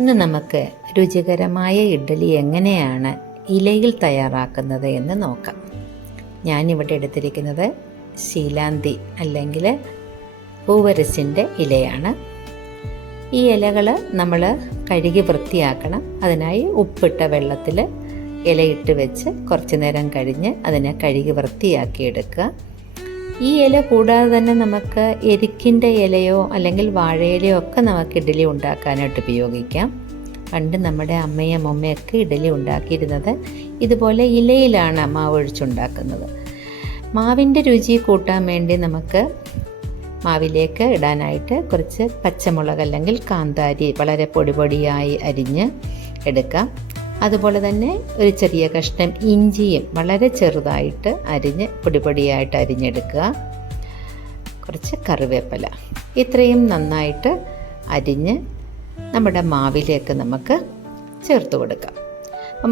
ഇന്ന് നമുക്ക് രുചികരമായ ഇഡ്ഡലി എങ്ങനെയാണ് ഇലയിൽ തയ്യാറാക്കുന്നത് എന്ന് നോക്കാം. ഞാനിവിടെ എടുത്തിരിക്കുന്നത് ശീലാന്തി അല്ലെങ്കിൽ പൂവരസിൻ്റെ ഇലയാണ്. ഈ ഇലകൾ നമ്മൾ കഴുകി വൃത്തിയാക്കണം. അതിനായി ഉപ്പിട്ട വെള്ളത്തിൽ ഇലയിട്ട് വെച്ച് കുറച്ച് നേരം കഴിഞ്ഞ് അതിനെ കഴുകി വൃത്തിയാക്കി എടുക്കുക. ഈ ഇല കൂടാതെ തന്നെ നമുക്ക് എരിക്കിൻ്റെ ഇലയോ അല്ലെങ്കിൽ വാഴയിലയോ ഒക്കെ നമുക്ക് ഇഡ്ഡലി ഉണ്ടാക്കാനായിട്ട് ഉപയോഗിക്കാം. പണ്ട് നമ്മുടെ അമ്മയും അമ്മയൊക്കെ ഇഡ്ഡലി ഉണ്ടാക്കിയിരുന്നത് ഇതുപോലെ ഇലയിലാണ് മാവ് ഒഴിച്ചുണ്ടാക്കുന്നത്. മാവിൻ്റെ രുചി കൂട്ടാൻ വേണ്ടി നമുക്ക് മാവിലേക്ക് ഇടാനായിട്ട് കുറച്ച് പച്ചമുളക് അല്ലെങ്കിൽ കാന്താരി വളരെ പൊടിയായി അരിഞ്ഞ് എടുക്കാം. അതുപോലെ തന്നെ ഒരു ചെറിയ കഷ്ണം ഇഞ്ചിയും വളരെ ചെറുതായിട്ട് അരിഞ്ഞ് പൊടിയായിട്ട് അരിഞ്ഞെടുക്കുക. കുറച്ച് കറിവേപ്പില, ഇത്രയും നന്നായിട്ട് അരിഞ്ഞ് നമ്മുടെ മാവിലേക്ക് നമുക്ക് ചേർത്ത് കൊടുക്കാം.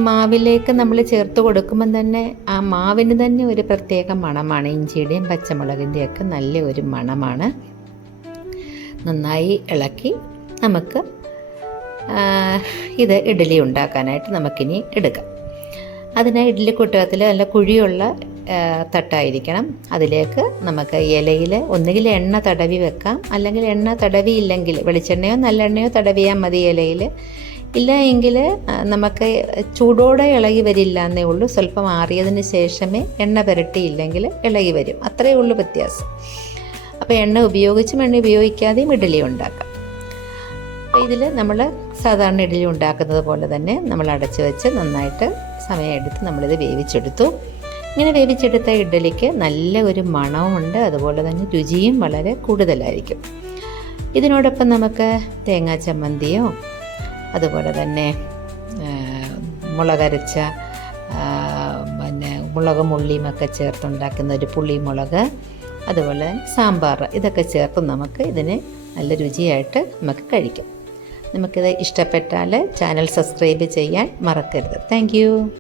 മാവിലേക്ക് നമ്മൾ ചേർത്ത് കൊടുക്കുമ്പം തന്നെ ആ മാവിന് തന്നെ ഒരു പ്രത്യേക മണമാണ്. ഇഞ്ചിയുടെയും പച്ചമുളകിൻ്റെയൊക്കെ നല്ല ഒരു മണമാണ്. നന്നായി ഇളക്കി നമുക്ക് ഇത് ഇഡ്ഡലി ഉണ്ടാക്കാനായിട്ട് നമുക്കിനി എടുക്കാം. അതിനായി ഇഡ്ഡലി കുട്ടകത്തിൽ നല്ല കുഴിയുള്ള തട്ടായിരിക്കണം. അതിലേക്ക് നമുക്ക് ഇലയിൽ ഒന്നുകിൽ എണ്ണ തടവി വെക്കാം, അല്ലെങ്കിൽ എണ്ണ തടവിയില്ലെങ്കിൽ വെളിച്ചെണ്ണയോ നല്ലെണ്ണയോ തടവിയാൽ മതി ഇലയിൽ. ഇല്ല എങ്കിൽ നമുക്ക് ചൂടോടെ ഇളകി വരില്ല എന്നേ ഉള്ളൂ. സ്വല്പം ആറിയതിന് ശേഷമേ എണ്ണ പുരട്ടിയില്ലെങ്കിൽ ഇളകി വരും, അത്രയേ ഉള്ളൂ വ്യത്യാസം. അപ്പോൾ എണ്ണ ഉപയോഗിച്ചും എണ്ണ ഉപയോഗിക്കാതെയും ഇഡ്ഡലി ഉണ്ടാക്കാം. അപ്പോൾ ഇതിൽ നമ്മൾ സാധാരണ ഇഡ്ഡലി ഉണ്ടാക്കുന്നത് പോലെ തന്നെ നമ്മൾ അടച്ചു വെച്ച് നന്നായിട്ട് സമയമെടുത്ത് നമ്മളിത് വേവിച്ചെടുത്തു. ഇങ്ങനെ വേവിച്ചെടുത്ത ഇഡ്ഡലിക്ക് നല്ല ഒരു മണവുമുണ്ട്, അതുപോലെ തന്നെ രുചിയും വളരെ കൂടുതലായിരിക്കും. ഇതിനോടൊപ്പം നമുക്ക് തേങ്ങാ ചമ്മന്തിയോ അതുപോലെ തന്നെ മുളകരച്ച മുളകും ഉള്ളിയുമൊക്കെ ചേർത്തുണ്ടാക്കുന്ന ഒരു പുളിമുളക്, അതുപോലെ സാമ്പാർ, ഇതൊക്കെ ചേർത്ത് നമുക്ക് ഇതിന് നല്ല രുചിയായിട്ട് നമുക്ക് കഴിക്കാം. നമുക്കിത് ഇഷ്ടപ്പെട്ടാൽ ചാനൽ സബ്സ്ക്രൈബ് ചെയ്യാൻ മറക്കരുത്. താങ്ക്